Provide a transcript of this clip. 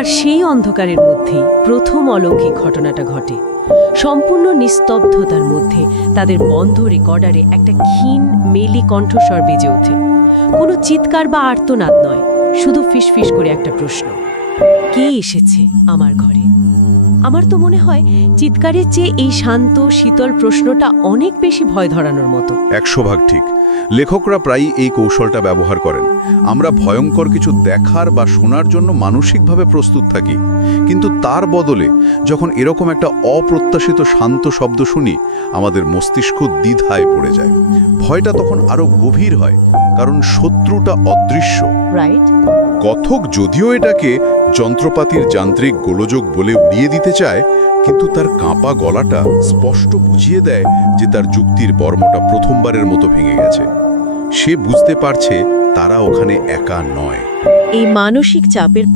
আর সেই অন্ধকারের মধ্যেই প্রথম অলৌকিক ঘটনাটা ঘটে। সম্পূর্ণ নিস্তব্ধতার মধ্যে তাদের বন্ধ রেকর্ডারে একটা ক্ষীণ মেলি কণ্ঠস্বর বেজে ওঠে। কোনো চিৎকার বা আর্তনাদ নয়, শুধু ফিসফিস করে একটা প্রশ্ন, কে এসেছে আমার ঘরে? আমার তো মনে হয় চিৎকারের চেয়ে এই শান্ত শীতল প্রশ্নটা অনেক বেশি ভয় ধরানোর মতো। 100% ঠিক। লেখকরা প্রায়ই এই কৌশলটা ব্যবহার করেন। আমরা ভয়ঙ্কর কিছু দেখার বা শোনার জন্য মানসিকভাবে প্রস্তুত থাকি, কিন্তু তার বদলে যখন এরকম একটা অপ্রত্যাশিত শান্ত শব্দ শুনি, আমাদের মস্তিষ্ক দ্বিধায় পড়ে যায়। ভয়টা তখন আরো গভীর হয়, কারণ শত্রুটা অদৃশ্য। রাইট? কথক যদিও এটাকে যন্ত্রপাতির যান্ত্রিক গোলযোগ বলে উড়িয়ে দিতে চায়, কিন্তু তার কাঁপা গলাটা স্পষ্ট বুঝিয়ে দেয় যে তার যুক্তির বর্মটা প্রথমবারের মতো ভেঙে গেছে। সে বুঝতে পারছে তারা ওখানে একা নয়। এই মানসিক চাপের